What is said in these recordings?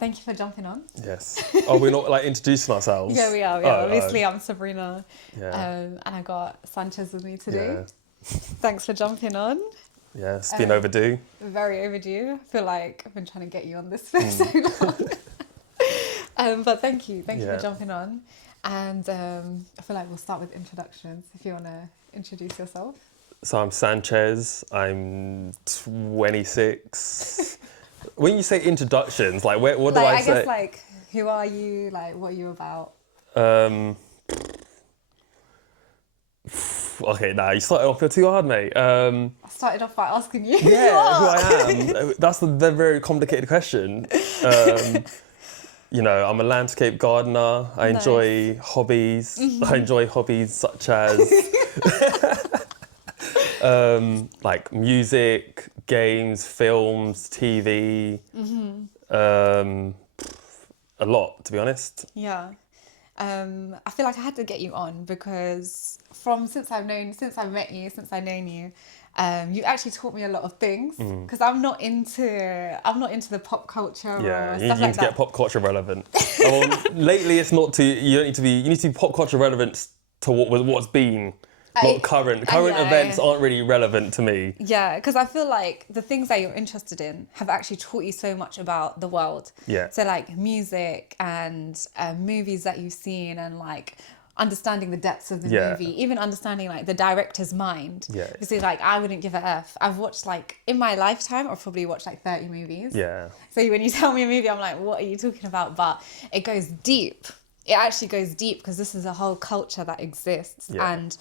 thank you for jumping on. Yes. Oh, we're not like introducing ourselves. Yeah, we are. Obviously, I'm Sabrina, and I got Sanchez with me today. Yeah. Thanks for jumping on. Yeah, it's been overdue. Very overdue. I feel like I've been trying to get you on this for so long. But thank you for jumping on. And I feel like we'll start with introductions. If you want to introduce yourself. So I'm Sanchez. I'm 26. When you say introductions, like what do I say? I guess like who are you? Like what are you about? Okay, nah, you started off too hard, mate. I started off by asking you. Yeah, who I am. That's a very, very complicated question. You know, I'm a landscape gardener. I enjoy hobbies. I enjoy hobbies such as like music, games, films, TV. A lot, to be honest. Yeah. I feel like I had to get you on because since I've met you, since I've known you, you actually taught me a lot of things because I'm not into the pop culture or stuff like that. You need to get pop culture relevant. Lately, it's not to you need to be pop culture relevant to what's been. Not current. Current events aren't really relevant to me. Yeah, because I feel like the things that you're interested in have actually taught you so much about the world. Yeah. So like music and movies that you've seen and like understanding the depths of the movie, even understanding like the director's mind. Yeah. Because like I wouldn't give a F. I've watched like in my lifetime, I've probably watched like 30 movies. Yeah. So when you tell me a movie, I'm like, what are you talking about? But it goes deep. It actually goes deep because this is a whole culture that exists and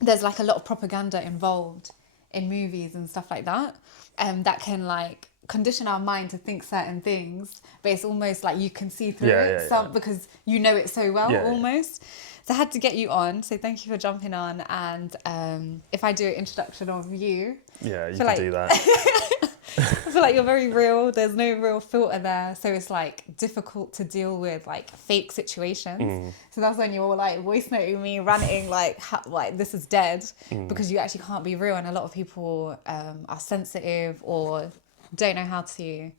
there's like a lot of propaganda involved in movies and stuff like that, that can like condition our mind to think certain things, but it's almost like you can see through it because you know it so well almost. So I had to get you on. So thank you for jumping on. And if I do an introduction of you, you can do that. I feel like you're very real. There's no real filter there. So it's like difficult to deal with like fake situations. So that's when you're like voice noting me, ranting like this is dead because you actually can't be real. And a lot of people are sensitive or don't know how to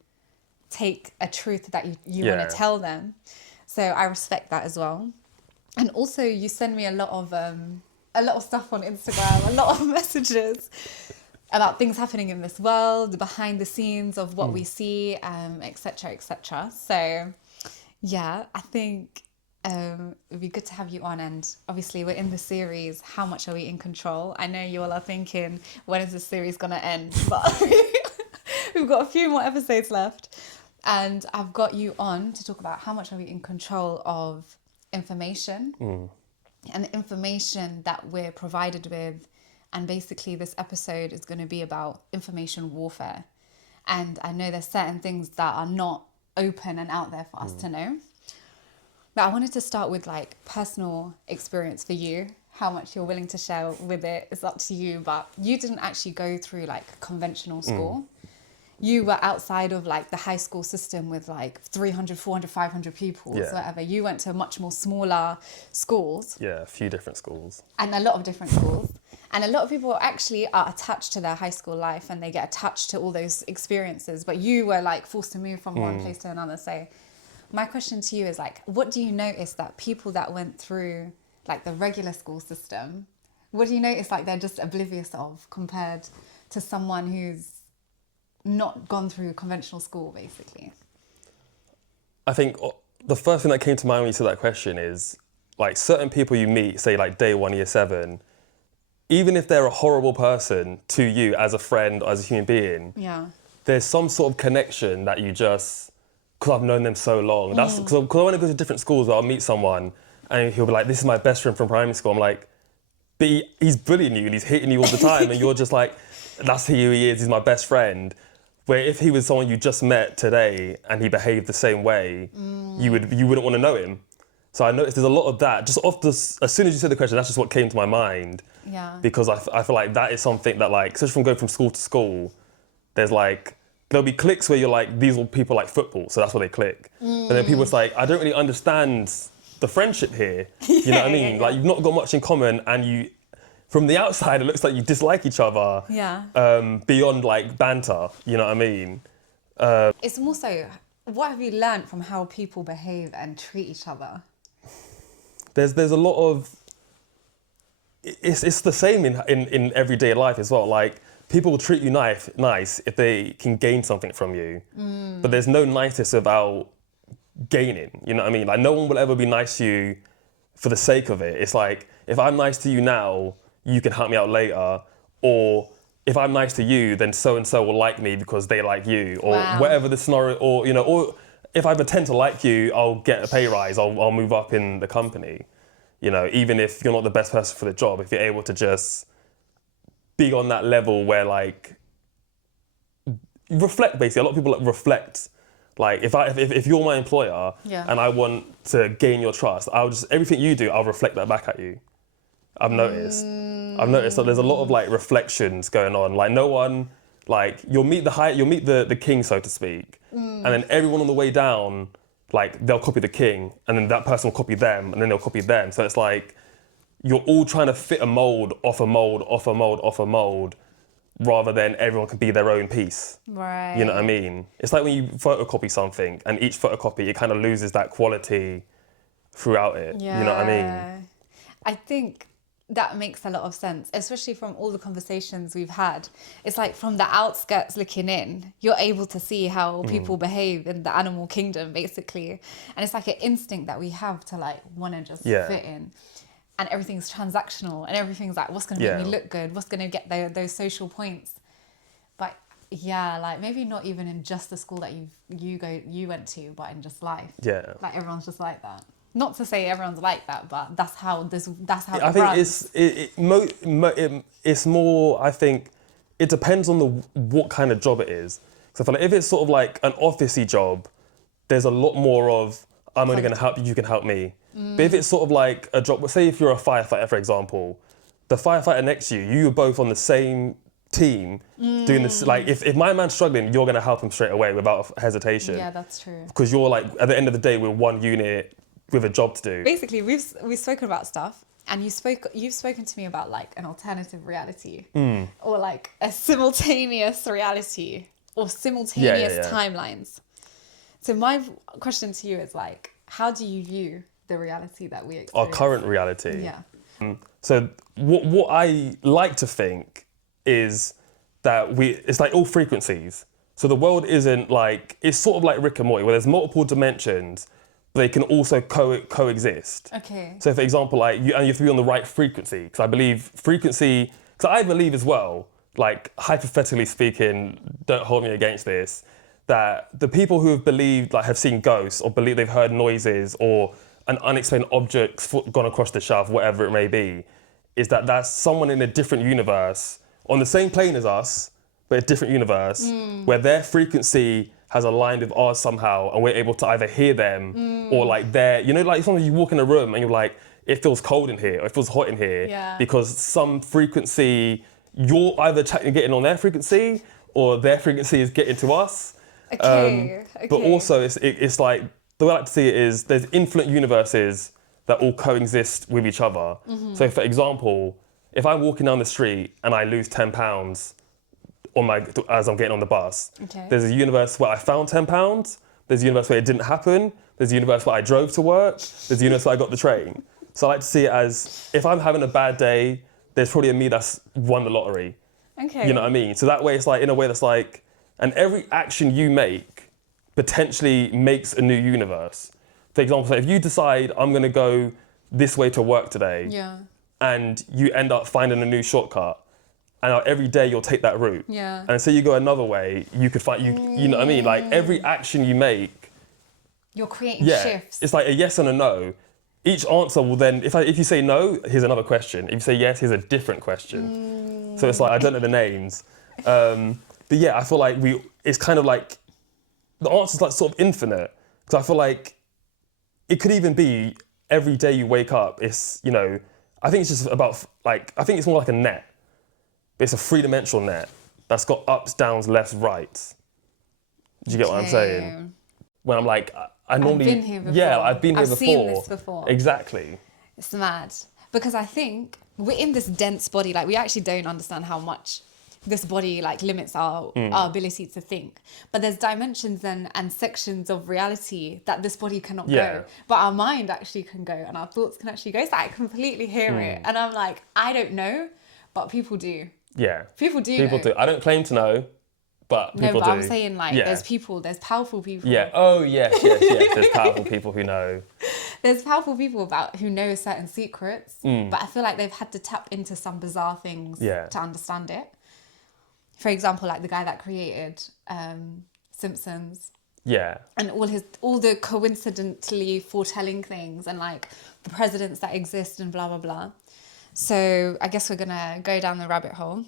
take a truth that you want to tell them. So I respect that as well. And also you send me a lot of stuff on Instagram, a lot of messages about things happening in this world, behind the scenes of what we see, etc., etc. So, yeah, I think it would be good to have you on. And obviously, we're in the series, How Much Are We in Control? I know you all are thinking, when is this series going to end? But we've got a few more episodes left. And I've got you on to talk about how much are we in control of information and the information that we're provided with. And basically this episode is going to be about information warfare. And I know there's certain things that are not open and out there for us to know. But I wanted to start with like personal experience for you. How much you're willing to share with it is up to you. But you didn't actually go through like conventional school. You were outside of like the high school system with like 300, 400, 500 pupils, whatever. You went to much more smaller schools. Yeah, a few different schools. And a lot of different schools. And a lot of people actually are attached to their high school life and they get attached to all those experiences. But you were like forced to move from one place to another. So my question to you is like, what do you notice that people that went through like the regular school system, what do you notice like they're just oblivious of compared to someone who's not gone through conventional school, basically? I think the first thing that came to mind when you said that question is like certain people you meet, say like day 1, year 7, even if they're a horrible person to you as a friend, as a human being, there's some sort of connection that you just, because I've known them so long. That's because I want to go to different schools where I'll meet someone and he'll be like, this is my best friend from primary school. I'm like, but he's bullying you and he's hitting you all the time and you're just like, that's who he is, he's my best friend. Where if he was someone you just met today and he behaved the same way, you wouldn't want to know him. So I noticed there's a lot of that. Just off this, as soon as you said the question, that's just what came to my mind. Yeah. Because I feel like that is something that like, especially from going from school to school, there's like, there'll be cliques where you're like, these are people like football, so that's why they click. And then people it's like, I don't really understand the friendship here. You know what I mean? Like you've not got much in common and you, from the outside, it looks like you dislike each other. Yeah. Beyond like banter, you know what I mean? It's more so what have you learned from how people behave and treat each other? There's a lot of, it's the same in everyday life as well. Like, people will treat you nice if they can gain something from you. But there's no niceness without gaining, you know what I mean? Like, no one will ever be nice to you for the sake of it. It's like, if I'm nice to you now, you can help me out later. Or if I'm nice to you, then so-and-so will like me because they like you. Or Wow. whatever the scenario, or, you know, or if I pretend to like you, I'll get a pay rise, I'll move up in the company. You know, even if you're not the best person for the job, if you're able to just be on that level where, like, reflect, basically. A lot of people, like, reflect. Like, if you're my employer, Yeah. and I want to gain your trust, everything you do, I'll reflect that back at you. I've noticed that there's a lot of, like, reflections going on. Like, no one, like, you'll meet the king, so to speak, and then everyone on the way down, like, they'll copy the king, and then that person will copy them, and then they'll copy them. So it's like, you're all trying to fit a mold off a mold, off a mold, off a mold, rather than everyone can be their own piece. Right. You know what I mean? It's like when you photocopy something, and each photocopy, it kind of loses that quality throughout it. Yeah. You know what I mean? I think that makes a lot of sense, especially from all the conversations we've had. It's like, from the outskirts looking in, you're able to see how people behave in the animal kingdom, basically. And it's like an instinct that we have to, like, want to just fit in. And everything's transactional, and everything's like, what's going to make me look good? What's going to get those social points? But yeah, like, maybe not even in just the school that you went to, but in just life. Yeah. Like, everyone's just like that. Not to say everyone's like that, but that's how I think it's more, I think, it depends on what kind of job it is. So I feel like if it's sort of like an officey job, there's a lot more of, I'm only going to help you, you can help me. But if it's sort of like a job, say if you're a firefighter, for example, the firefighter next to you, you're both on the same team doing this. Like, if my man's struggling, you're going to help him straight away without hesitation. Yeah, that's true. Because you're, like, at the end of the day, we're one unit with a job to do. Basically, we've spoken about stuff, and you've spoken to me about, like, an alternative reality, or like a simultaneous reality, or simultaneous timelines. So my question to you is, like, how do you view the reality that we experience? Our current reality. Yeah. So what I like to think is that it's like all frequencies. So the world isn't like, it's sort of like Rick and Morty, where there's multiple dimensions, but they can also coexist. Okay. So for example, like, you have to be on the right frequency, because I believe as well, like, hypothetically speaking, don't hold me against this, that the people who have believed, like, have seen ghosts, or believe they've heard noises, or an unexplained object gone across the shelf, whatever it may be, is that that's someone in a different universe, on the same plane as us, but a different universe, where their frequency has aligned with ours somehow, and we're able to either hear them, or, like, you know, like, sometimes you walk in a room and you're like, it feels cold in here, or it feels hot in here, because some frequency, you're either getting on their frequency, or their frequency is getting to us. Okay. But also, it's like, the way I like to see it is, there's infinite universes that all coexist with each other. So, for example, if I'm walking down the street and I lose £10 as I'm getting on the bus, there's a universe where I found £10. There's a universe where it didn't happen. There's a universe where I drove to work. There's a universe where I got the train. So I like to see it as, if I'm having a bad day, there's probably a me that's won the lottery. Okay. You know what I mean? So that way, it's like, in a way that's like, and every action you make potentially makes a new universe. For example, so if you decide, I'm going to go this way to work today, and you end up finding a new shortcut, and every day you'll take that route. And so you go another way, you could find, you know what I mean? Like, every action you make, you're creating shifts. It's like a yes and a no. Each answer will then, if you say no, here's another question. If you say yes, here's a different question. So it's like, I don't know the names. But yeah, I feel like it's kind of like, the answer's like sort of infinite. Because I feel like it could even be every day you wake up, it's, you know, I think it's just about, like, I think it's more like a net. It's a three-dimensional net that's got ups, downs, lefts, rights. Do you get what I'm saying? When I'm like, I've been here before. Yeah, I've been here before. I've seen this before. Exactly. It's mad. Because I think we're in this dense body, like, we actually don't understand how much this body like limits our ability to think. But there's dimensions and sections of reality that this body cannot go. But our mind actually can go, and our thoughts can actually go. So I completely hear it. And I'm like, I don't know, but people do. Yeah. People do People know. do. I don't claim to know, but people do. No, but I'm saying like there's powerful people. Yeah. Oh, yes. There's powerful people who know. There's powerful people who know certain secrets, but I feel like they've had to tap into some bizarre things to understand it. For example, like the guy that created Simpsons. Yeah. And all the coincidentally foretelling things, and like the presidents that exist and blah, blah, blah. So I guess we're going to go down the rabbit hole.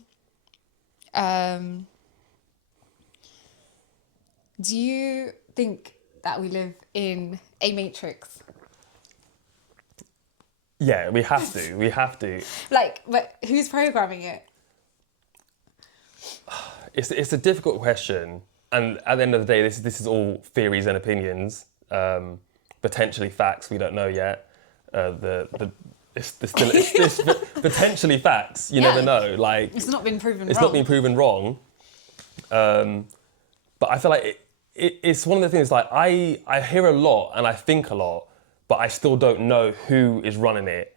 Do you think that we live in a matrix? Yeah, we have to. Like, but who's programming it? It's a difficult question, and at the end of the day, this is all theories and opinions, potentially facts. We don't know yet. It's potentially facts. You never know. Like it's not been proven. It's not been proven wrong. But I feel like it's one of the things. Like I hear a lot and I think a lot, but I still don't know who is running it,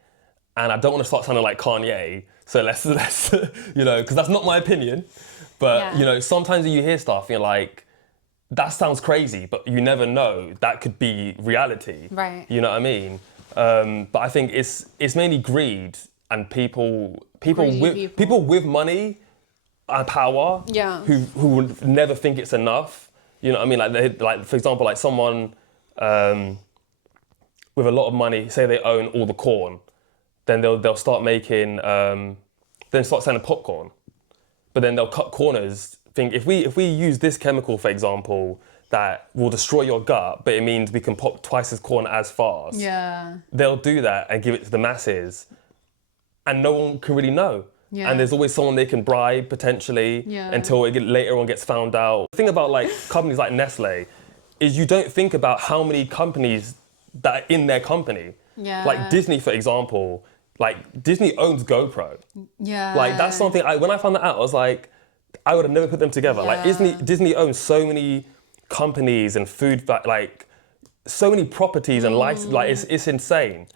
and I don't want to start sounding like Kanye. So let's because that's not my opinion. But sometimes you hear stuff and you're like, that sounds crazy, but you never know. That could be reality. Right. You know what I mean? But I think it's mainly greed and people with money and power who would never think it's enough. You know what I mean? Like for example, like someone with a lot of money, say they own all the corn, then they'll start making then start selling popcorn. But then they'll cut corners. Think if we use this chemical, for example, that will destroy your gut, but it means we can pop twice as corn as fast. Yeah. They'll do that and give it to the masses, and no one can really know. Yeah. And there's always someone they can bribe potentially until later on gets found out. The thing about like companies like Nestle is you don't think about how many companies that are in their company. Yeah. Like Disney, for example. Like, Disney owns GoPro. Yeah. Like, that's something, when I found that out, I was like, I would have never put them together. Yeah. Like, Disney owns so many companies and like, so many properties and licenses. Like, it's insane.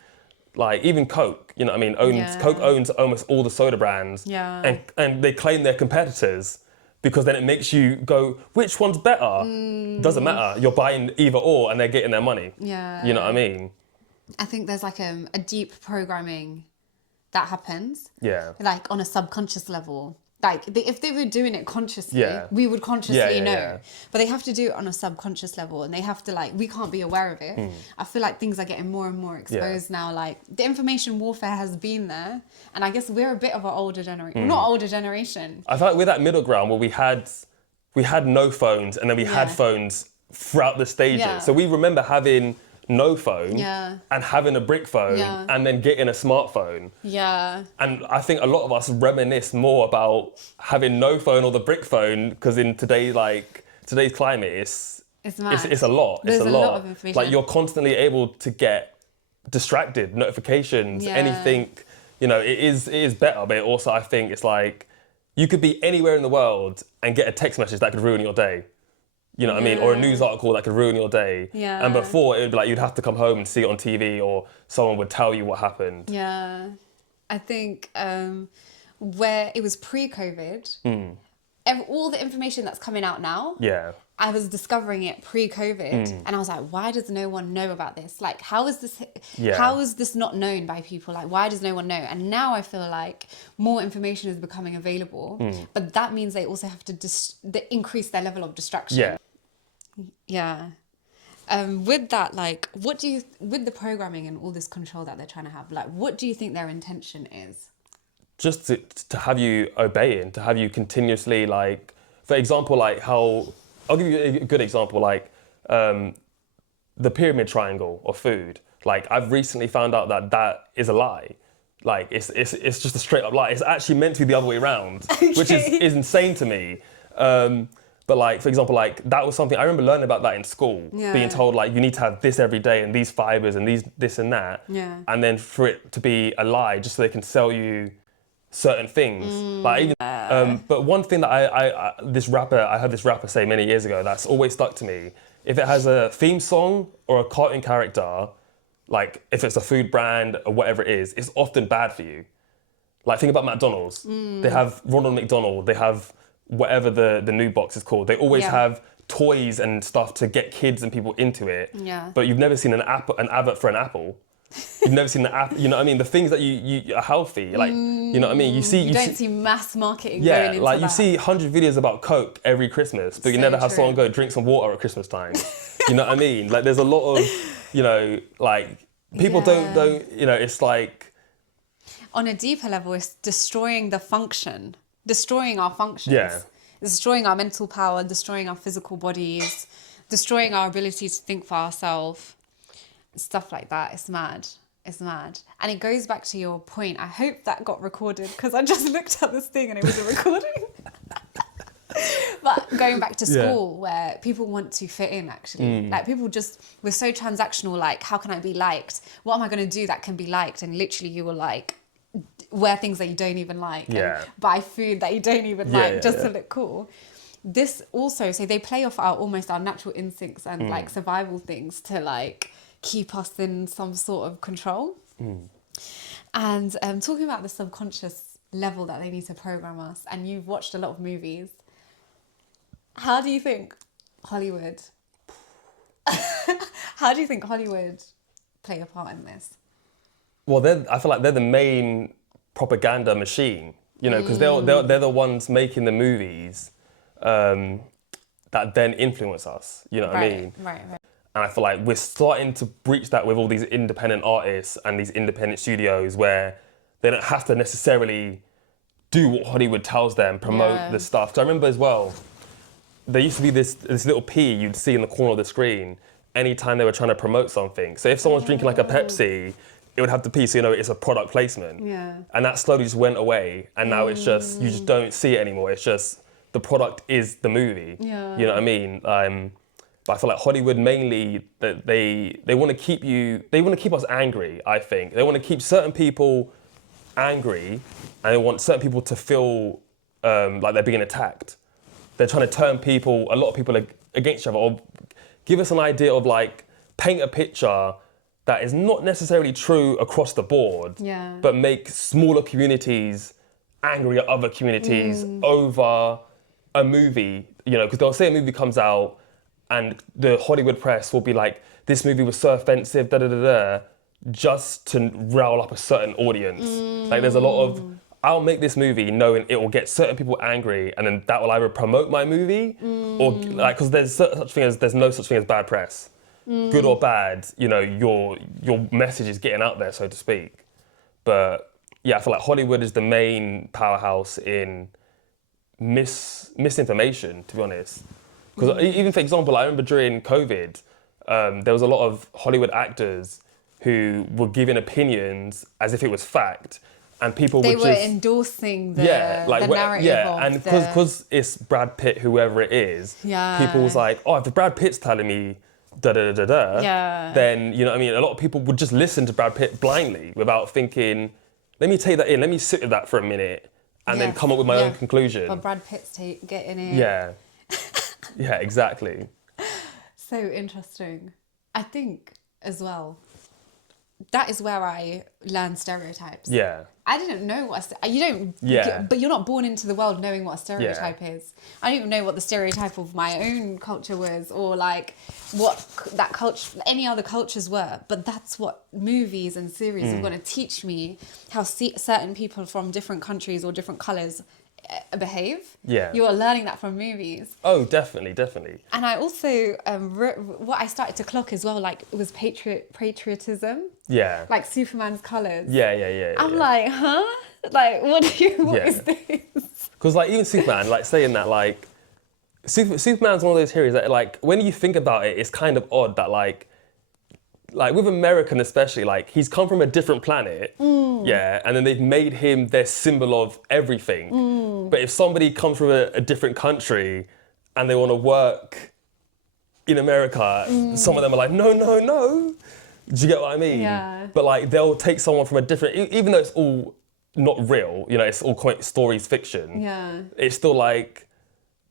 Like, even Coke, you know what I mean? Coke owns almost all the soda brands. Yeah. And they claim they're competitors because then it makes you go, which one's better? Doesn't matter. You're buying either or and they're getting their money. Yeah. You know what I mean? I think there's like a deep programming that happens. Yeah. Like on a subconscious level. Like if they were doing it consciously, we would consciously know. Yeah. But they have to do it on a subconscious level, and they have to like, we can't be aware of it. I feel like things are getting more and more exposed now. Like the information warfare has been there, and I guess we're a bit of an older generation. Not older generation. I feel like we're that middle ground where we had no phones, and then we had phones throughout the stages. Yeah. So we remember having no phone and having a brick phone and then getting a smartphone. Yeah. And I think a lot of us reminisce more about having no phone or the brick phone because in today's climate, it's mad. It's a lot. There's a lot of information. Like you're constantly able to get distracted, notifications, anything. You know, it is better, but also I think it's like you could be anywhere in the world and get a text message that could ruin your day. You know what I mean? Or a news article that could ruin your day. Yeah. And before, it would be like you'd have to come home and see it on TV or someone would tell you what happened. Yeah. I think where it was pre-COVID, all the information that's coming out now, I was discovering it pre-COVID and I was like, why does no one know about this? Like, how is this not known by people? Like, why does no one know? And now I feel like more information is becoming available, but that means they also have to increase their level of distraction. Yeah. Yeah. With that, like, with the programming and all this control that they're trying to have, like, what do you think their intention is? Just to have you obeying, to have you continuously, like, for example, like how, I'll give you a good example, like the pyramid triangle of food. Like, I've recently found out that is a lie. Like, it's just a straight up lie. It's actually meant to be the other way around, which is insane to me. But like, for example, like that was something I remember learning about that in school, being told like you need to have this every day and these fibers and this and that. Yeah. And then for it to be a lie just so they can sell you certain things. Like even But one thing that I heard this rapper say many years ago that's always stuck to me. If it has a theme song or a cartoon character, like if it's a food brand or whatever it is, it's often bad for you. Like think about McDonald's. They have Ronald McDonald. They have whatever the new box is called. They always have toys and stuff to get kids and people into it. Yeah. But you've never seen an advert for an apple. You've never seen the app, you know what I mean? The things that you are healthy, like, you know what I mean? You don't see mass marketing going into like that. you see 100 videos about Coke every Christmas, but you never have someone go drink some water at Christmas time. You know what I mean? Like there's a lot of, you know, like people don't, you know, it's like. On a deeper level, it's destroying the function, destroying our functions. Yeah. It's destroying our mental power, destroying our physical bodies, destroying our ability to think for ourselves. Stuff like that. It's mad. It's mad. And it goes back to your point. I hope that got recorded because I just looked at this thing and it was a recording. But going back to school where people want to fit in actually. Like people just, we're so transactional, like how can I be liked? What am I going to do that can be liked? And literally you will like wear things that you don't even like. And buy food that you don't even like just to look cool. This also, so they play off almost our natural instincts and like survival things to like keep us in some sort of control. And talking about the subconscious level that they need to program us, and you've watched a lot of movies, how do you think Hollywood play a part in this? Well, I feel like they're the main propaganda machine, you know, because they're the ones making the movies that then influence us, you know what I mean? Right. And I feel like we're starting to breach that with all these independent artists and these independent studios where they don't have to necessarily do what Hollywood tells them, promote the stuff. So I remember as well, there used to be this little P you'd see in the corner of the screen anytime they were trying to promote something. So if someone's drinking like a Pepsi, it would have the P, so you know it's a product placement. Yeah. And that slowly just went away, and now it's just, you just don't see it anymore. It's just, the product is the movie. Yeah. You know what I mean? But I feel like Hollywood mainly, that they want to keep us angry, I think. They want to keep certain people angry, and they want certain people to feel like they're being attacked. They're trying to turn a lot of people against each other, or give us an idea of like, paint a picture that is not necessarily true across the board, but make smaller communities angry at other communities over a movie, you know, because they'll say a movie comes out and the Hollywood press will be like, this movie was so offensive, just to rile up a certain audience. Like there's a lot of, I'll make this movie knowing it will get certain people angry, and then that will either promote my movie or like, because there's no such thing as bad press. Good or bad, you know, your message is getting out there, so to speak. But yeah, I feel like Hollywood is the main powerhouse in misinformation, to be honest. Because even for example, I remember during COVID, there was a lot of Hollywood actors who were giving opinions as if it was fact, and people they were were endorsing the narrative of and because it's Brad Pitt, whoever it is, people was like, oh, if Brad Pitt's telling me then, you know what I mean, a lot of people would just listen to Brad Pitt blindly without thinking, let me take that in, let me sit with that for a minute and then come up with my own conclusion. But Brad Pitt's getting it. Yeah. Yeah, exactly. So interesting. I think as well, that is where I learned stereotypes. Yeah. I didn't know what but you're not born into the world knowing what a stereotype is. I didn't even know what the stereotype of my own culture was, or like what that culture, any other cultures were. But that's what movies and series are going to teach me, how certain people from different countries or different colours behave. Yeah. You are learning that from movies. Oh, definitely. And I also, what I started to clock as well, like, it was patriotism. Yeah. Like Superman's colours. Yeah. I'm like, huh? Like, what is this? Because, like, even Superman, like, saying that, like, Superman's one of those heroes that, like, when you think about it, it's kind of odd that, like with American especially, like, he's come from a different planet, and then they've made him their symbol of everything. But if somebody comes from a different country and they want to work in America, some of them are like, no. Do you get what I mean? Yeah. But, like, they'll take someone from a different, even though it's all not real, you know, it's all quite stories, fiction. Yeah. It's still like,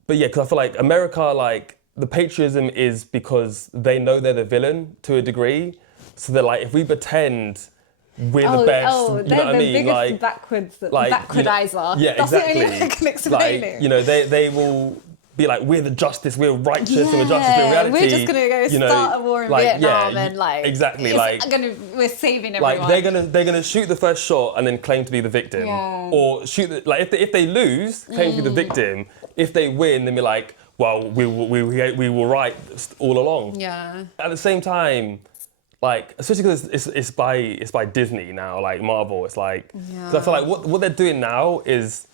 but yeah, because I feel like America, like, the patriotism is because they know they're the villain to a degree. So they're like, if we pretend we're the best, Oh, you they're know what I the mean? biggest Like, backwardizer. yeah, That's exactly. the only way I can explain like, it. you know, they will be like, we're the justice, we're righteous, and we're justice. But in reality, we're just gonna go you know, start a war in like, Vietnam yeah, and like exactly, we're saving everyone. like they're gonna shoot the first shot and then claim to be the victim, Yeah. or shoot if they lose, claim to be the victim. If they win, then be like, well, we were right all along. Yeah. At the same time, like, especially because it's by Disney now, like Marvel. It's like, 'cause I feel like what they're doing now is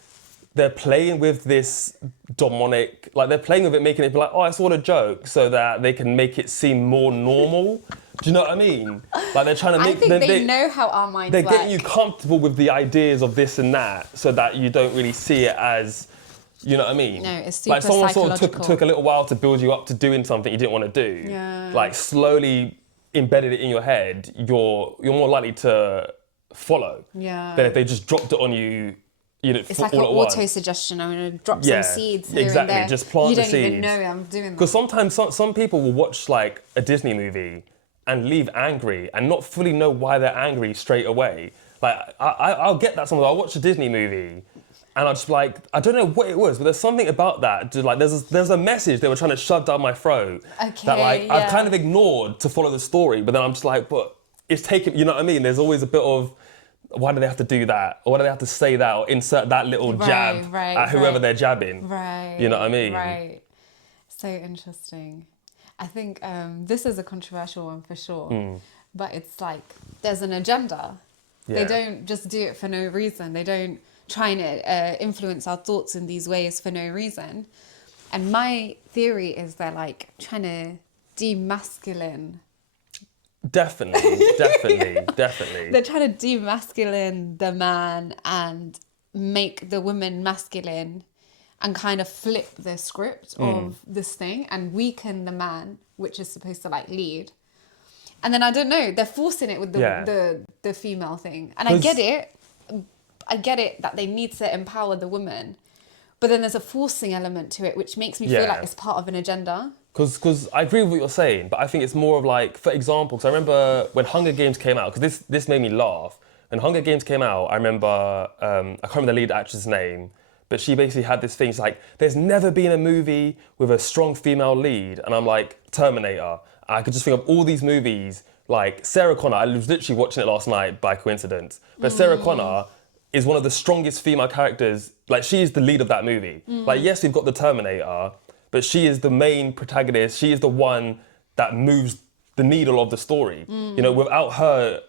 they're playing with this demonic, like they're playing with it, making it be like, oh, it's all a joke, so that they can make it seem more normal. Do you know what I mean? Like they're trying to make. I think they know how our minds They're work. getting you comfortable with the ideas of this and that, so that you don't really see it as, you know what I mean? No, it's super like someone sort of psychological. took a little while to build you up to doing something you didn't want to do. Yeah. Like slowly embedded it in your head, you're more likely to follow. Yeah. Than if they just dropped it on you. You know, It's like an all at once. auto-suggestion. I'm going to drop Yeah, some seeds here exactly, and there. just plant you the don't even seeds. know I'm doing that. Because sometimes some people will watch like a Disney movie and leave angry and not fully know why they're angry straight away. Like I'll get that sometimes. I'll watch a Disney movie and I'll just be like, I don't know what it was, but there's something about that. Just like there's a message they were trying to shove down my throat that like I've kind of ignored to follow the story, but then I'm just like, but it's taken. You know what I mean? There's always a bit of, why do they have to do that? Or why do they have to say that or insert that little jab at whoever they're jabbing? Right. You know what I mean? Right. So interesting. I think this is a controversial one for sure. But it's like there's an agenda. Yeah. They don't just do it for no reason. They don't try and influence our thoughts in these ways for no reason. And my theory is they're like trying to demasculine. Definitely. They're trying to demasculine the man and make the woman masculine and kind of flip the script of this thing and weaken the man, which is supposed to like lead. And then I don't know, they're forcing it with the female thing. And I get it that they need to empower the woman. But then there's a forcing element to it, which makes me feel like it's part of an agenda. Because I agree with what you're saying, but I think it's more of like, for example, because I remember when Hunger Games came out, because this made me laugh. When Hunger Games came out, I remember, I can't remember the lead actress' name, but she basically had this thing, it's like, there's never been a movie with a strong female lead. And I'm like, Terminator. I could just think of all these movies, like Sarah Connor, I was literally watching it last night by coincidence, but Sarah Connor is one of the strongest female characters, like she is the lead of that movie. Like yes, we've got the Terminator, but she is the main protagonist. She is the one that moves the needle of the story. You know, without her,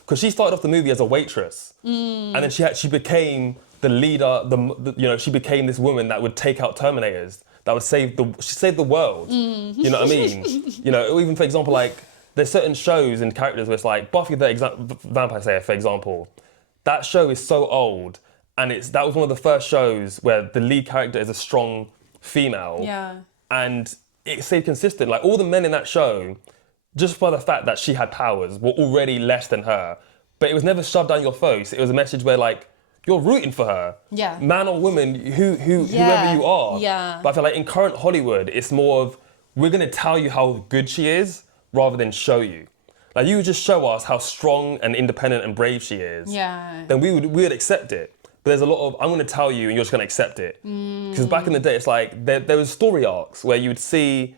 because she started off the movie as a waitress, and then she became the leader. You know, she became this woman that would take out Terminators, that would save the world. You know what I mean? You know, or even for example, like there's certain shows and characters where it's like Buffy the Vampire Slayer, for example. That show is so old, and that was one of the first shows where the lead character is a strong female. Yeah. And it stayed consistent. Like all the men in that show, just by the fact that she had powers, were already less than her. But it was never shoved down your face. It was a message where like, you're rooting for her. Yeah. Man or woman, whoever you are. Yeah. But I feel like in current Hollywood, it's more of, we're gonna tell you how good she is rather than show you. Like you would just show us how strong and independent and brave she is. Yeah. Then we would accept it. But there's a lot of, I'm going to tell you and you're just going to accept it. Because back in the day, it's like, there was story arcs where you'd see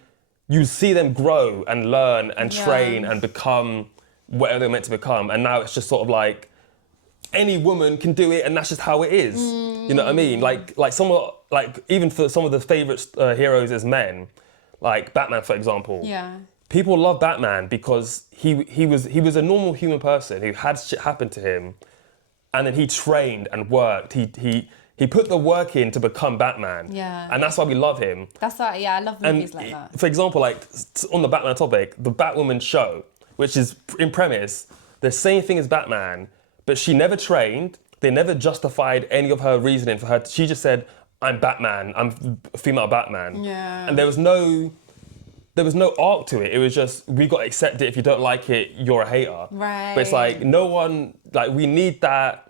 them grow and learn and train and become whatever they're meant to become. And now it's just sort of like, any woman can do it and that's just how it is. You know what I mean? Like even for some of the favorite heroes as men, like Batman, for example. Yeah. People love Batman because he was a normal human person who had shit happen to him. And then he trained and worked. He put the work in to become Batman. Yeah. And that's why we love him. That's why, I love movies like that. For example, like on the Batman topic, the Batwoman show, which is in premise the same thing as Batman, but she never trained. They never justified any of her reasoning for her. She just said, I'm Batman. I'm female Batman. Yeah. And there was no arc to it. It was just, we got to accept it. If you don't like it, you're a hater. Right. But it's like, no one, like we need that.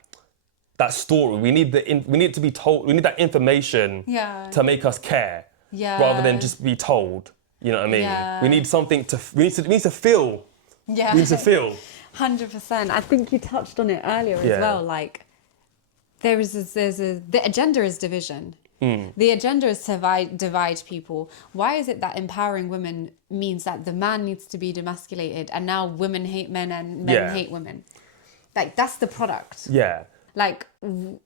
that story. We need we need to be told. We need that information to make us care, rather than just be told. You know what I mean? Yeah. We need something to. We need to feel. Yeah. We need to feel. 100%. I think you touched on it earlier as well. Like, the agenda is division. The agenda is to divide people. Why is it that empowering women means that the man needs to be demasculated, and now women hate men and men hate women? Like, that's the product. Yeah. Like,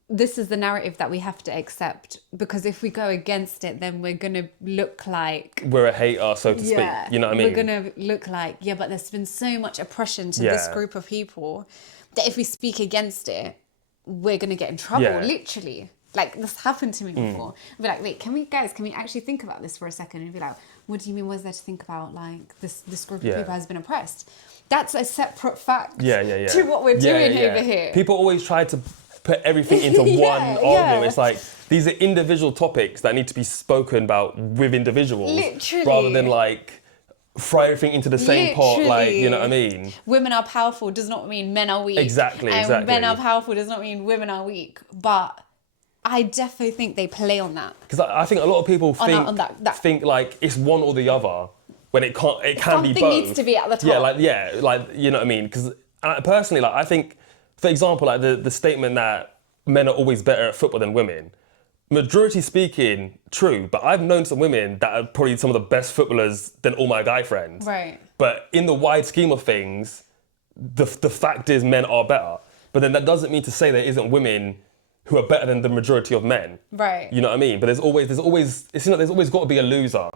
this is the narrative that we have to accept, because if we go against it, then we're going to look like... We're a hater, so to speak. You know what I mean? We're going to look like, but there's been so much oppression to this group of people that if we speak against it, we're going to get in trouble, literally. Like, this happened to me before. I'd be like, wait, can we actually think about this for a second? And be like, what do you mean, what is there to think about? Like, this group of people has been oppressed. That's a separate fact to what we're doing over here. People always try to put everything into one argument. It's like, these are individual topics that need to be spoken about with individuals. Literally. Rather than, like, throw everything into the same pot, like, you know what I mean? Women are powerful does not mean men are weak. Exactly. And men are powerful does not mean women are weak. But I definitely think they play on that. Because I think a lot of people think like it's one or the other, when it can be both. Something needs to be at the top. Like you know what I mean? Because personally, like, I think, for example, like the statement that men are always better at football than women, majority speaking, true. But I've known some women that are probably some of the best footballers than all my guy friends. Right. But in the wide scheme of things, the fact is men are better. But then that doesn't mean to say there isn't women who are better than the majority of men. Right. You know what I mean? But there's always got to be a loser.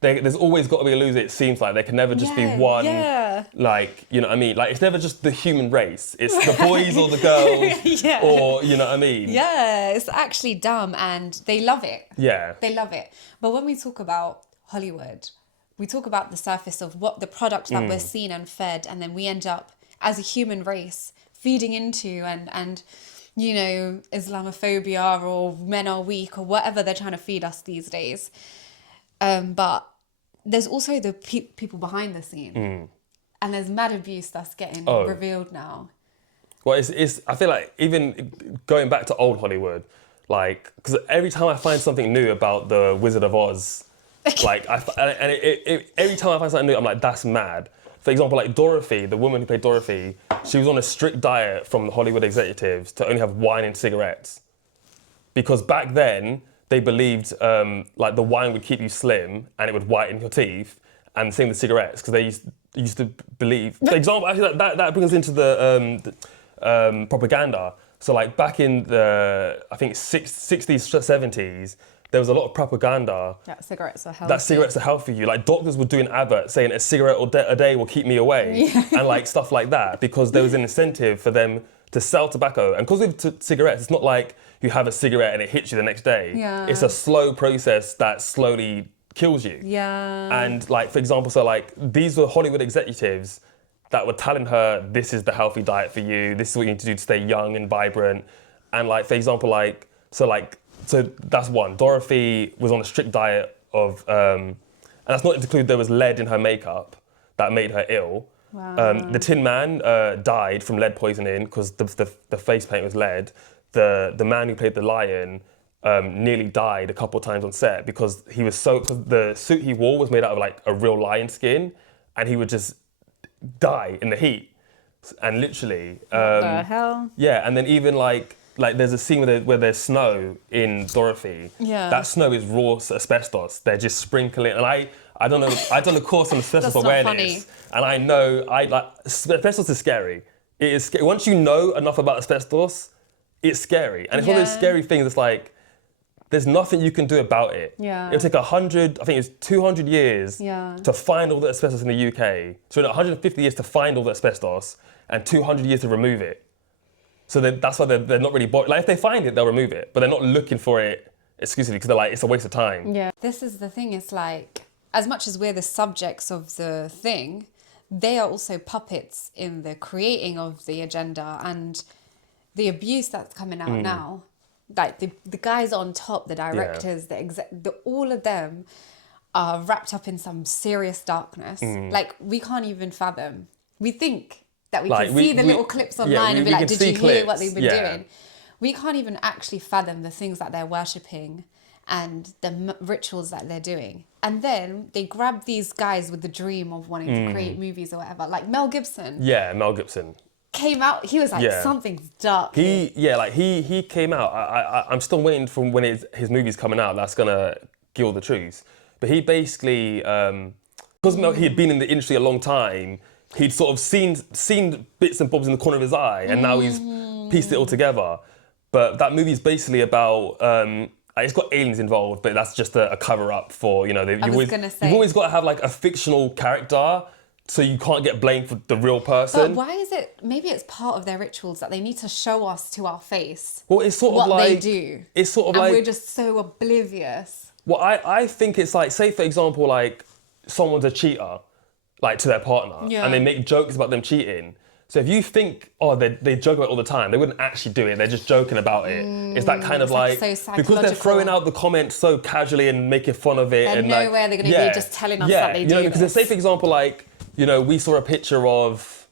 There's always got to be a loser, it seems like. There can never just be one, like, you know what I mean? Like, it's never just the human race. It's the boys or the girls, or, you know what I mean? Yeah, it's actually dumb, and they love it. Yeah. They love it. But when we talk about Hollywood, we talk about the surface of what the product that we're seen and fed, and then we end up, as a human race, feeding into and you know, Islamophobia or men are weak or whatever they're trying to feed us these days. But there's also the people behind the scene. And there's mad abuse that's getting revealed now. Well, it's. I feel like even going back to old Hollywood, like, because every time I find something new about the Wizard of Oz, like, every time I find something new, I'm like, that's mad. For example, like Dorothy, the woman who played Dorothy, she was on a strict diet from the Hollywood executives to only have wine and cigarettes. Because back then, they believed like the wine would keep you slim and it would whiten your teeth, and the same with cigarettes, because they used to believe. For example, actually, that brings us into the propaganda. So like back in the, I think, 60s, 70s, there was a lot of propaganda that cigarettes are healthy. For you. Like, doctors were doing adverts saying a cigarette a day will keep me away, and like stuff like that, because there was an incentive for them to sell tobacco. And because with cigarettes, it's not like you have a cigarette and it hits you the next day. Yeah. It's a slow process that slowly kills you. Yeah. And like, for example, so like these were Hollywood executives that were telling her, this is the healthy diet for you, this is what you need to do to stay young and vibrant. And like, for example, so that's one. Dorothy was on a strict diet of, and that's not to include there was lead in her makeup that made her ill. Wow. The Tin Man died from lead poisoning because the face paint was lead. The man who played the lion nearly died a couple of times on set because cause the suit he wore was made out of like a real lion skin, and he would just die in the heat. And literally, what the hell? Yeah, and then even like there's a scene where there's snow in Dorothy. Yeah. That snow is raw asbestos. They're just sprinkling, and I don't know. I've done a course on asbestos awareness, and I know asbestos is scary. It is scary. Once you know enough about asbestos, it's scary, and it's one of those scary things. It's like there's nothing you can do about it. Yeah. It'll take 100, I think it's 200 years to find all the asbestos in the UK. So 150 years to find all the asbestos, and 200 years to remove it. So that's why they're not really bothered. Like, if they find it, they'll remove it, but they're not looking for it exclusively because they're like, it's a waste of time. Yeah. This is the thing. It's like, as much as we're the subjects of the thing, they are also puppets in the creating of the agenda and the abuse that's coming out now. Like the guys on top, the directors, all of them are wrapped up in some serious darkness. Like, we can't even fathom. We think that we can see the little clips online and be like, did you hear what they've been doing? we can't even actually fathom the things that they're worshipping and the rituals that they're doing. And then they grab these guys with the dream of wanting to create movies or whatever. Like Mel Gibson Yeah, Mel Gibson. came out, he was like, Yeah. something's dark here. He came out. I'm still waiting for when his movie's coming out. That's gonna gild the truth. But he basically, because he had been in the industry a long time, he'd sort of seen bits and bobs in the corner of his eye, and now he's pieced it all together. But that movie's basically about. It's got aliens involved, but that's just a cover up for, you've always got to have like a fictional character, so you can't get blamed for the real person. But why is it, maybe it's part of their rituals that they need to show us to our face Well, it's sort what of like... they do. It's sort of and like... we're just so oblivious. Well, I think it's like, say for example, like someone's a cheater, like to their partner, and they make jokes about them cheating. So if you think, they joke about it all the time, they wouldn't actually do it, they're just joking about it. It's that kind of like so because they're throwing out the comments so casually and making fun of it. There's and nowhere they're going to be just telling us that they do this. Because say for example, like, we saw a picture of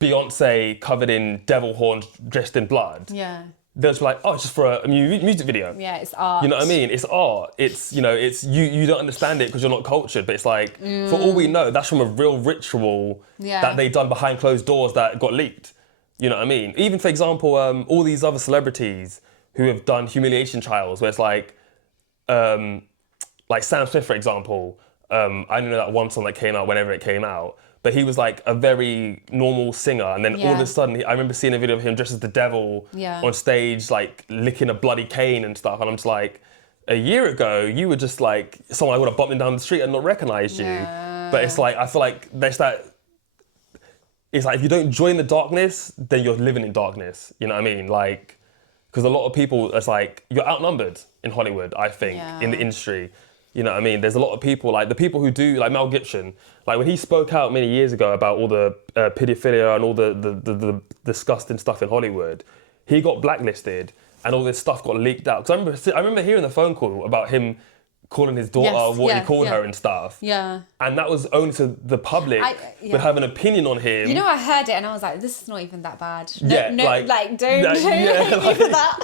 Beyonce covered in devil horns dressed in blood. Yeah. They're just like, it's just for a music video. Yeah, it's art. You know what I mean? It's art. It's, it's you don't understand it because you're not cultured, but it's like, for all we know, that's from a real ritual that they done behind closed doors that got leaked. You know what I mean? Even, for example, all these other celebrities who have done humiliation trials where it's like Sam Smith, for example, I know that one song that came out whenever it came out, but he was like a very normal singer, and then all of a sudden, I remember seeing a video of him dressed as the devil on stage, like licking a bloody cane and stuff, and I'm just like, a year ago, you were just like someone I would have bumped him down the street and not recognised you. But it's like, I feel like there's that, it's like if you don't join the darkness, then you're living in darkness, you know what I mean? Like, because a lot of people, it's like, you're outnumbered in Hollywood, I think, in the industry. You know what I mean? There's a lot of people, like the people who do, like Mel Gibson, like when he spoke out many years ago about all the pedophilia and all the disgusting stuff in Hollywood, he got blacklisted and all this stuff got leaked out. Because I remember hearing the phone call about him calling his daughter he called her and stuff. Yeah. And that was only to the public would have an opinion on him. I heard it and I was like, this is not even that bad. Don't like, for that.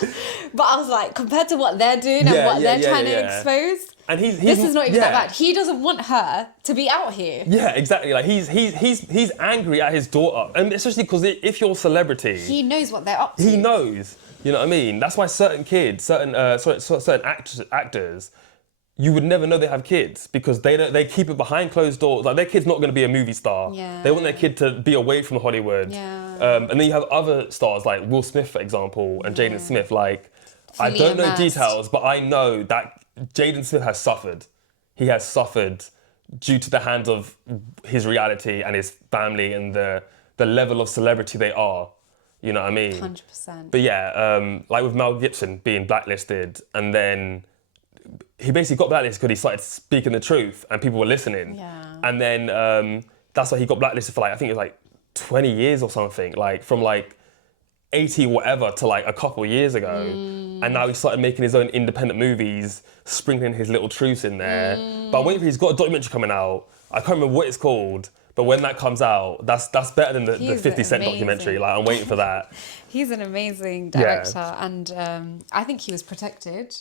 But I was like, compared to what they're doing and what they're trying to expose, and this is not even that bad. He doesn't want her to be out here. Yeah, exactly. Like he's angry at his daughter, and especially because if you're a celebrity, he knows what they're up to. He knows. You know what I mean? That's why certain kids, certain actors, you would never know they have kids because they keep it behind closed doors. Like their kid's not going to be a movie star. Yeah. They want their kid to be away from Hollywood. Yeah. And then you have other stars like Will Smith, for example, and Jaden Smith. Like, I don't know details, but I know that Jaden Smith has suffered. He has suffered due to the hands of his reality and his family and the level of celebrity they are. You know what I mean? 100%. But yeah, like with Mel Gibson being blacklisted, and then he basically got blacklisted because he started speaking the truth and people were listening. Yeah. And then that's why he got blacklisted for like, I think it was like 20 years or something, like from like 80 whatever to like a couple of years ago. And now he started making his own independent movies, sprinkling his little truths in there. But I'm waiting for, he's got a documentary coming out. I can't remember what it's called, but when that comes out, that's better than the 50 Cent documentary. Like, I'm waiting for that. He's an amazing director, and I think he was protected.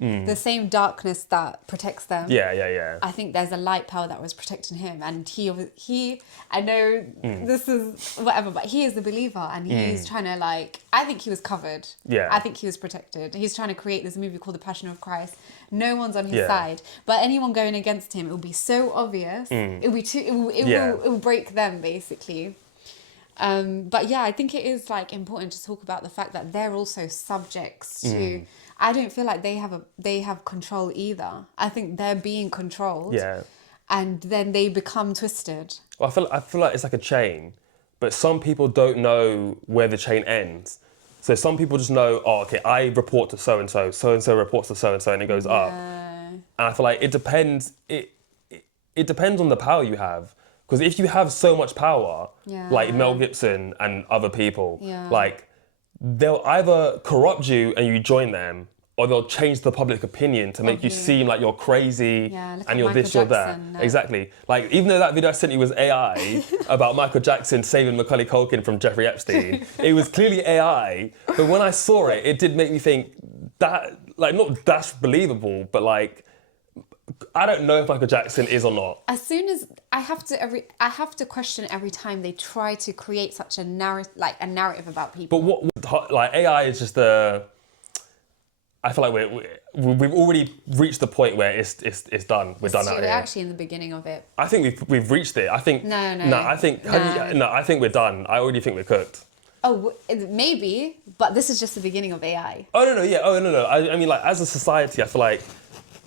The same darkness that protects them. Yeah. I think there's a light power that was protecting him, and he I know this is whatever, but he is the believer, and he's trying to I think he was covered. Yeah. I think he was protected. He's trying to create this movie called The Passion of Christ. No one's on his side, but anyone going against him, it will be so obvious. It will be it will break them basically. But yeah, I think it is important to talk about the fact that they're also subjects to. I don't feel like they have control either. I think they're being controlled. Yeah. And then they become twisted. Well, I feel like it's like a chain, but some people don't know where the chain ends. So some people just know, I report to so-and-so, so-and-so reports to so-and-so, and it goes up. And I feel like it depends. It depends on the power you have. Because if you have so much power, like Mel Gibson and other people, they'll either corrupt you and you join them, or they'll change the public opinion to make you seem like you're crazy look and at you're Michael this, you're that. Jackson, Exactly. Like, even though that video I sent you was AI about Michael Jackson saving Macaulay Culkin from Jeffrey Epstein, it was clearly AI. But when I saw it, it did make me think that, like, not that's believable, but like, I don't know if Michael Jackson is or not. As soon as I have to question every time they try to create such a narrative about people. But what, like, AI is just I feel like we've already reached the point where it's done. We're done out here. We're actually in the beginning of it. I think we've reached it. I think No. I think I think we're done. I already think we're cooked. Oh, maybe, but this is just the beginning of AI. Oh no, yeah. Oh no. I mean, like, as a society, I feel like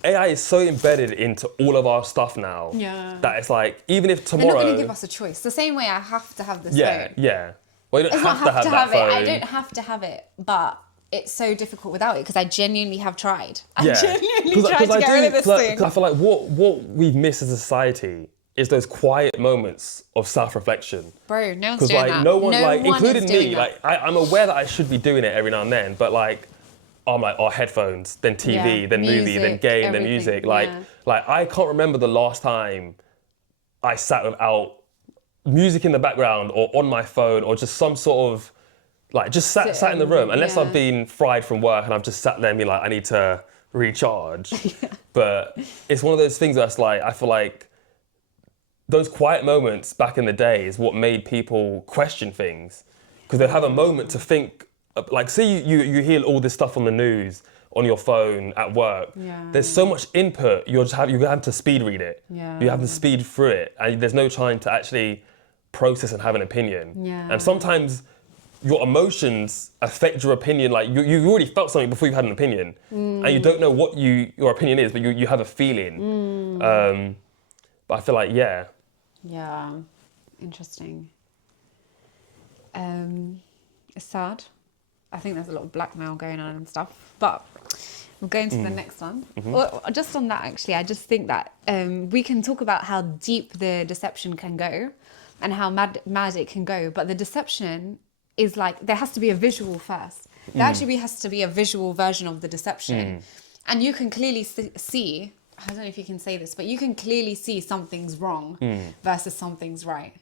AI is so embedded into all of our stuff now. Yeah. That it's like, even if tomorrow. They're not going to give us a choice. The same way I have to have this phone. Yeah. Well, you don't It's have not to have that phone. I don't have to have it, but it's so difficult without it because I genuinely have tried. I genuinely tried to get rid of this thing. I feel like what we've missed as a society is those quiet moments of self-reflection. Bro, no one's Because doing like that. no one, No like one including is doing me, that. like I'm aware that I should be doing it every now and then, but like I'm like, oh, headphones, then TV, then movie, then Music, game, then everything, music. yeah. Like I can't remember the last time I sat without music in the background or on my phone or just some sort of like just sat in the room, unless I've been fried from work and I've just sat there and been like, I need to recharge. But it's one of those things that's like, I feel like those quiet moments back in the day is what made people question things. Because they'd have a moment to think, like, say you hear all this stuff on the news, on your phone, at work. Yeah. There's so much input, you have to speed read it. Yeah. You have to speed through it, and there's no time to actually process and have an opinion. Yeah. And sometimes your emotions affect your opinion. Like you already felt something before you had an opinion, and you don't know what your opinion is, but you have a feeling. But I feel like Yeah, interesting. It's sad. I think there's a lot of blackmail going on and stuff. But we'll go into the next one. Well, just on that, actually, I just think that we can talk about how deep the deception can go and how mad it can go. But the deception is like, there has to be a visual first. There actually has to be a visual version of the deception. And you can clearly see, I don't know if you can say this, but you can clearly see something's wrong versus something's right.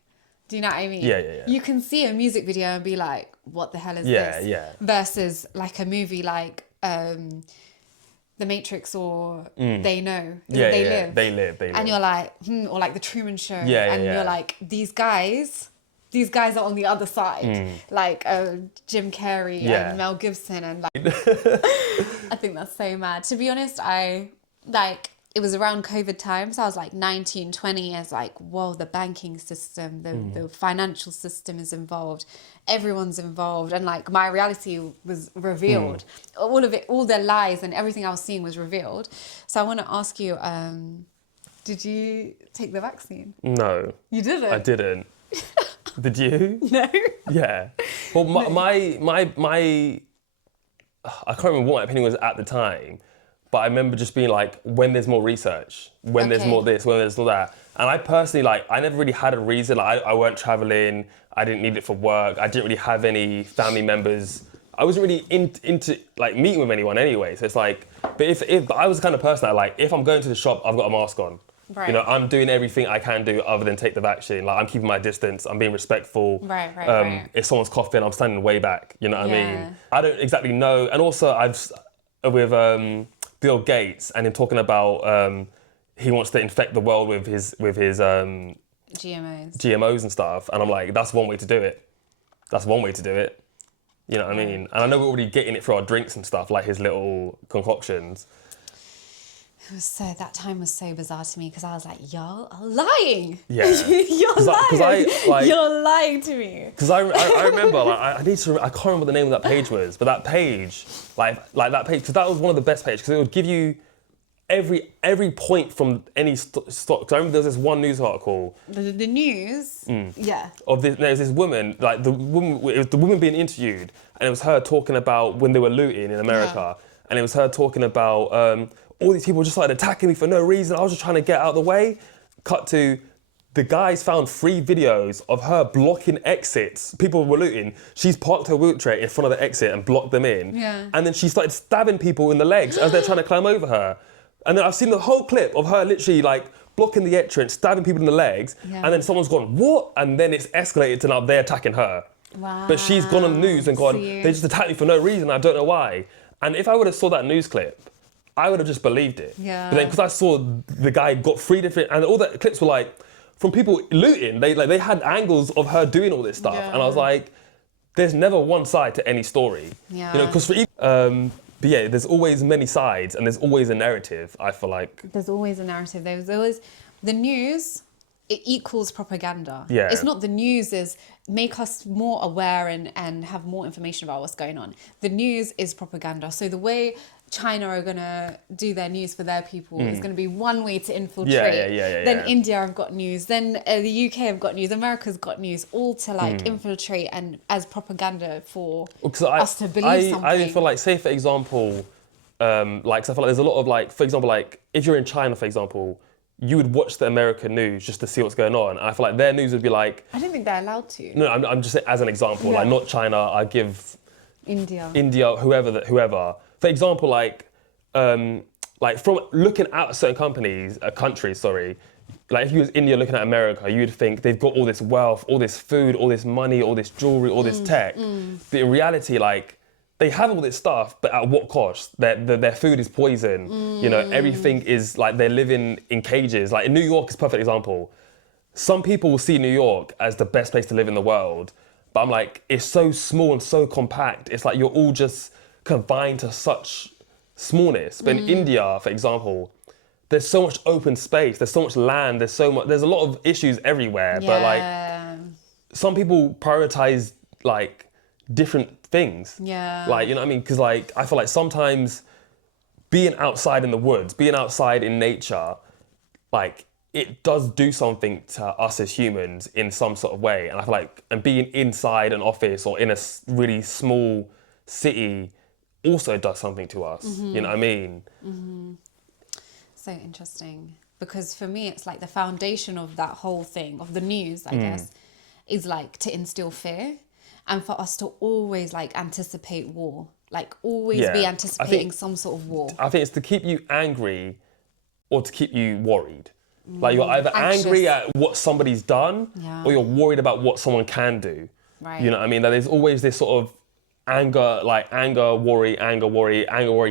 Do you know what I mean? Yeah. You can see a music video and be like, what the hell is Yeah, this? yeah. Versus like a movie like The Matrix or They Know. They Live. And you're like, or like The Truman Show. And you're like, these guys are on the other side. Like Jim Carrey and Mel Gibson. And like, I think that's so mad. To be honest, it was around COVID time, so I was like 19, 20, as like, whoa, the banking system, the financial system is involved, everyone's involved, and like my reality was revealed. All of it, all their lies and everything I was seeing was revealed. So I want to ask you, did you take the vaccine? No. You didn't? I didn't. Did you? No. Yeah. Well, my I can't remember what my opinion was at the time, but I remember just being like, when there's more research, when there's more this, when there's more that. And I personally, like, I never really had a reason. Like, I weren't traveling. I didn't need it for work. I didn't really have any family members. I wasn't really into like meeting with anyone anyway. So it's like, but if I was the kind of person that like, if I'm going to the shop, I've got a mask on. Right. You know, I'm doing everything I can do other than take the vaccine. Like, I'm keeping my distance. I'm being respectful. Right. If someone's coughing, I'm standing way back. You know what I mean? I don't exactly know. And also, I've with Bill Gates and him talking about he wants to infect the world with his GMOs and stuff. And I'm like, that's one way to do it. That's one way to do it. You know what I mean? And I know we're already getting it for our drinks and stuff, like his little concoctions. That time was so bizarre to me because I was like, y'all are lying. Yeah. You're lying. You're lying to me. Because I remember, like, I can't remember the name of that page was, but that page, like that page, because that was one of the best pages, because it would give you every point from any stock. Because I remember there was this one news article. The news? Yeah. There's this woman, like it was the woman being interviewed, and it was her talking about when they were looting in America, and it was her talking about all these people just started attacking me for no reason. I was just trying to get out of the way. Cut to the guys found 3 videos of her blocking exits. People were looting. She's parked her wheelchair in front of the exit and blocked them in. Yeah. And then she started stabbing people in the legs as they're trying to climb over her. And then I've seen the whole clip of her literally like blocking the entrance, stabbing people in the legs. Yeah. And then someone's gone, what? And then it's escalated to now they're attacking her. Wow. But she's gone on the news and gone, See? they just attacked me for no reason. I don't know why. And if I would have saw that news clip, I would have just believed it. Yeah. But then because I saw the guy got 3 different, and all the clips were like, from people looting, they had angles of her doing all this stuff. Yeah. And I was like, there's never one side to any story. Yeah. You know, because but yeah, there's always many sides and there's always a narrative, I feel like. There's always a narrative. There's always the news. It equals propaganda. Yeah. It's not the news is make us more aware and have more information about what's going on. The news is propaganda. So the way China are going to do their news for their people is going to be one way to infiltrate. Then India have got news. Then the UK have got news. America's got news. All to like infiltrate and as propaganda for us to believe something. I feel like, say for example, like, so I feel like there's a lot of like, for example, like if you're in China, for example, you would watch the American news just to see what's going on. And I feel like their news would be like... I don't think they're allowed to. No, I'm just saying as an example, like not China, I give... India, whoever. For example, like from looking at certain countries, like if you was India looking at America, you'd think they've got all this wealth, all this food, all this money, all this jewelry, all this tech. But in reality, like, they have all this stuff, but at what cost? Their food is poison. You know, everything is like they're living in cages. Like in New York is a perfect example. Some people will see New York as the best place to live in the world, but I'm like, it's so small and so compact. It's like you're all just confined to such smallness. But in India, for example, there's so much open space. There's so much land. There's a lot of issues everywhere. Yeah. But like, some people prioritize like different things. Yeah. Like, you know what I mean? Because like, I feel like sometimes being outside in the woods, being outside in nature, like it does do something to us as humans in some sort of way. And I feel like, and being inside an office or in a really small city also does something to us. You know what I mean? So interesting. Because for me, it's like the foundation of that whole thing, of the news, I guess, is like to instill fear. And for us to always like anticipate war, like always be anticipating some sort of war. I think it's to keep you angry or to keep you worried. Like you're either Anxious. angry at what somebody's done or you're worried about what someone can do. Right. You know what I mean? That there's always this sort of anger, worry,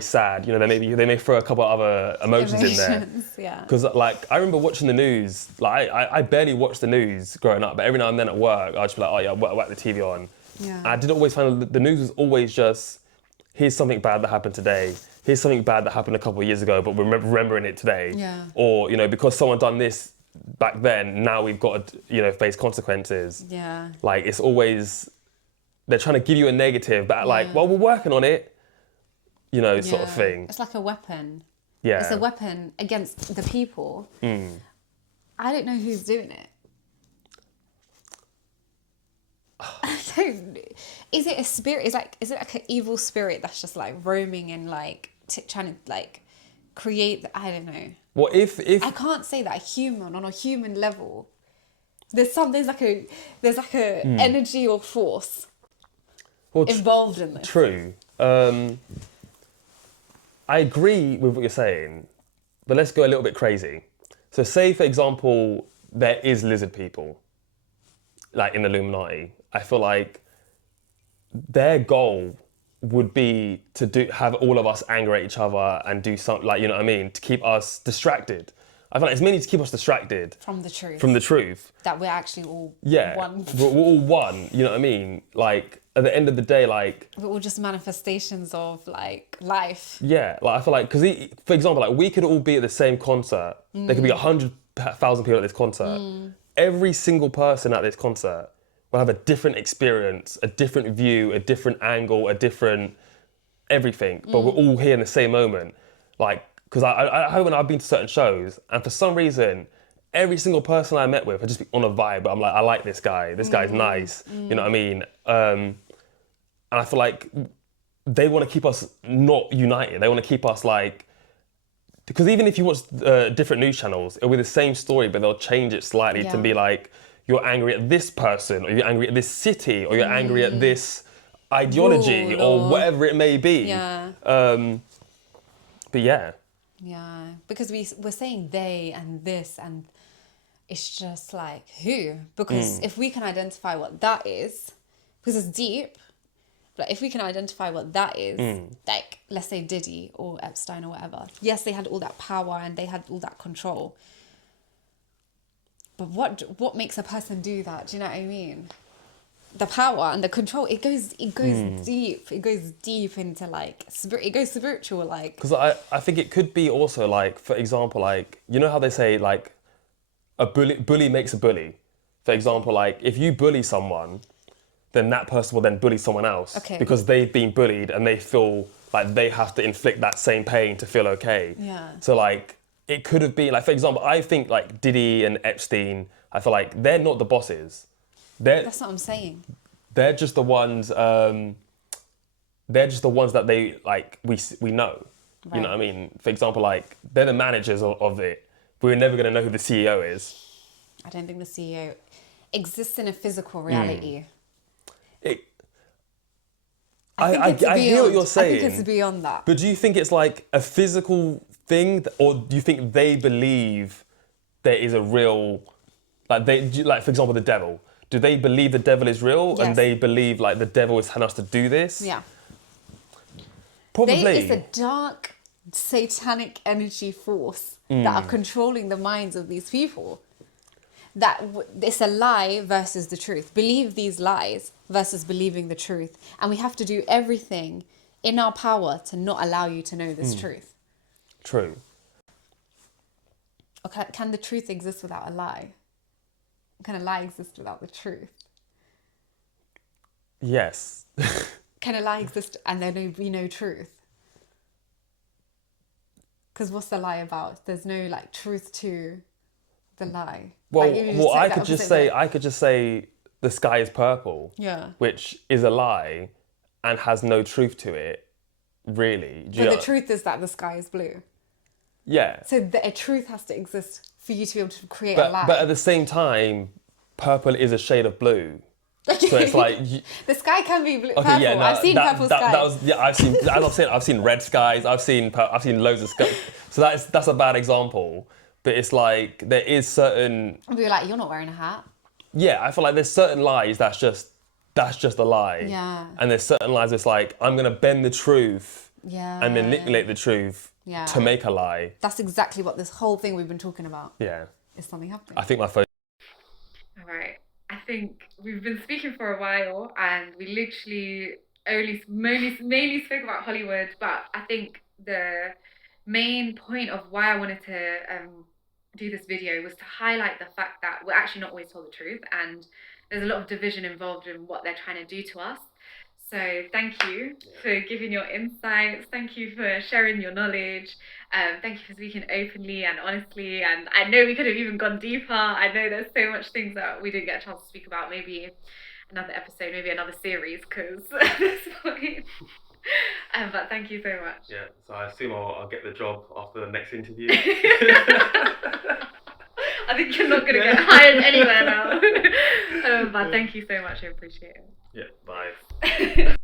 sad. You know, they may throw a couple of other emotions in there. Yeah. Because like I remember watching the news. Like I barely watched the news growing up, but every now and then at work, I'd just be like, oh yeah, whack the TV on. Yeah. And I didn't always find the news was always just, here's something bad that happened today. Here's something bad that happened a couple of years ago, but we're remembering it today. Yeah. Or, you know, because someone done this back then, now we've got to, you know, face consequences. Yeah. Like, it's always, they're trying to give you a negative, but like, well, we're working on it, you know, sort of thing. It's like a weapon. Yeah. It's a weapon against the people. I don't know who's doing it. Is it a spirit? Is it like an evil spirit that's just like roaming and like trying to like create? I don't know. Well, if I can't say that on a human level, there's like a energy or force involved in this. True. I agree with what you're saying, but let's go a little bit crazy. So say, for example, there is lizard people, like in the Illuminati. I feel like their goal would be to have all of us anger at each other and do something, like, you know what I mean, to keep us distracted. I feel like it's mainly to keep us distracted. From the truth. From the truth. That we're actually all one. We're all one, you know what I mean? Like, at the end of the day, like... We're all just manifestations of, like, life. Yeah, like, I feel like, because, for example, like, we could all be at the same concert. There could be 100,000 people at this concert. Every single person at this concert will have a different experience, a different view, a different angle, a different everything, but we're all here in the same moment. Like, because I when I've been to certain shows, and for some reason, every single person I met with, I just be on a vibe, but I'm like, I like this guy, this guy's nice, you know what I mean? And I feel like they want to keep us not united. They want to keep us like because even if you watch different news channels, it'll be the same story, but they'll change it slightly to be like, you're angry at this person, or you're angry at this city, or you're angry at this ideology, Rule or whatever it may be. Yeah. But yeah. Yeah, because we're saying they and this, and it's just like who? Because if we can identify what that is, because it's deep, but if we can identify what that is, like let's say Diddy or Epstein or whatever, yes, they had all that power and they had all that control. But what makes a person do that? Do you know what I mean? The power and the control, it goes deep. It goes deep into like it goes spiritual, like. Because I think it could be also like, for example, like, you know how they say like a bully makes a bully. For example, like if you bully someone, then that person will then bully someone else. Okay. Because they've been bullied and they feel like they have to inflict that same pain to feel okay. Yeah. So like it could have been like, for example, I think like Diddy and Epstein, I feel like they're not the bosses. That's what I'm saying. They're just the ones. They're just the ones that they like. We know. Right. You know what I mean? For example, like they're the managers of it. We're never gonna know who the CEO is. I don't think the CEO exists in a physical reality. I hear what you're saying. I think it's beyond that. But do you think it's like a physical thing, or do you think they believe there is a real, like for example, the devil? Do they believe the devil is real, Yes. and they believe like the devil is telling us to do this? Yeah. Probably. It's a dark, satanic energy force that are controlling the minds of these people. It's a lie versus the truth. Believe these lies versus believing the truth. And we have to do everything in our power to not allow you to know this truth. True. Or can the truth exist without a lie? Can a lie exist without the truth? Yes. Can a lie exist and there be no truth? Because what's the lie about? There's no like truth to the lie. Well, Like, you just said I the could just opposite say bit. I could just say the sky is purple. Yeah. Which is a lie, and has no truth to it, really. But the truth is that the sky is blue. Yeah. So a truth has to exist for you to be able to create a lie. But at the same time, purple is a shade of blue. So it's like the sky can be blue, okay, purple. yeah, no, I've seen purple skies. I've seen red skies. I've seen loads of skies. So that's a bad example. But it's like there is certain. And we were like, you're not wearing a hat. Yeah, I feel like there's certain lies that's just a lie. Yeah. And there's certain lies it's like I'm gonna bend the truth. Yeah. And manipulate the truth. Yeah. To make a lie. That's exactly what this whole thing we've been talking about. Yeah. Is something happening. I think my phone. All right. I think we've been speaking for a while, and we literally mainly spoke about Hollywood. But I think the main point of why I wanted to do this video was to highlight the fact that we're actually not always told the truth, and there's a lot of division involved in what they're trying to do to us. So thank you for giving your insights. Thank you for sharing your knowledge. Thank you for speaking openly and honestly. And I know we could have even gone deeper. I know there's so much things that we didn't get a chance to speak about. Maybe another episode, maybe another series, because at this point. But thank you so much. Yeah, so I assume I'll get the job after the next interview. I think you're not going to get hired anywhere now. But thank you so much. I appreciate it. Yeah, bye.